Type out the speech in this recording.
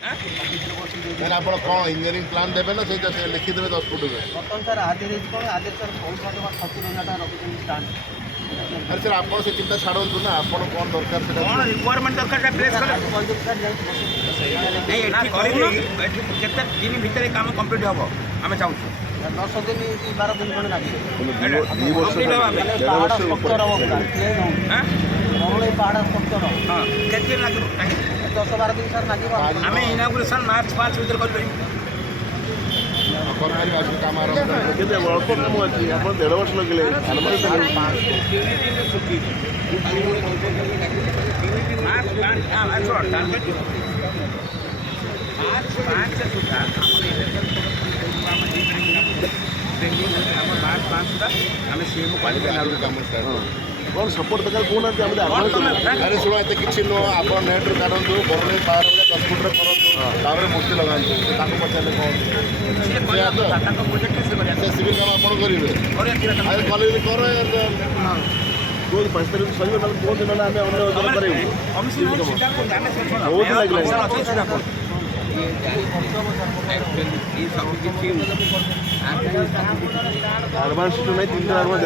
मैंने आप engineering plan देवे ना से लिखिदेवे 10 फुट बर्तमान सर आधे कौन आधे सर पैसा टका 70,000 रखुଛନ୍ତି स्टांड अरे सर आप से चिंता छाड़ू ना आप कौन दरकार से कौन रिक्वायरमेंट दरकार प्लेस केते दिन भितर काम कंप्लीट हम आम चाहूँ 10 दिन 12 दिन खंड लगे पहाड़ स्ट्रक्चर हाँ केते लगे 10-12 दिन सर लगे आम इनागुरेसन मार्च 5 भर कर काम आरंभ अल्प काम अच्छी आप 1.5 वर्ष लगे कौन सपोर्ट दरकार कहना अरे शुण एत कि नुह आप नेट्रु काटू बरणी पावर 10 फुट करूँ मूर्ति लगाते पचारे कौन सिविल काम आप करेंगे कले कर 5 तारीख सर कौन दिन आम बहुत लगे एडवांस तो नहीं 3 एडवांस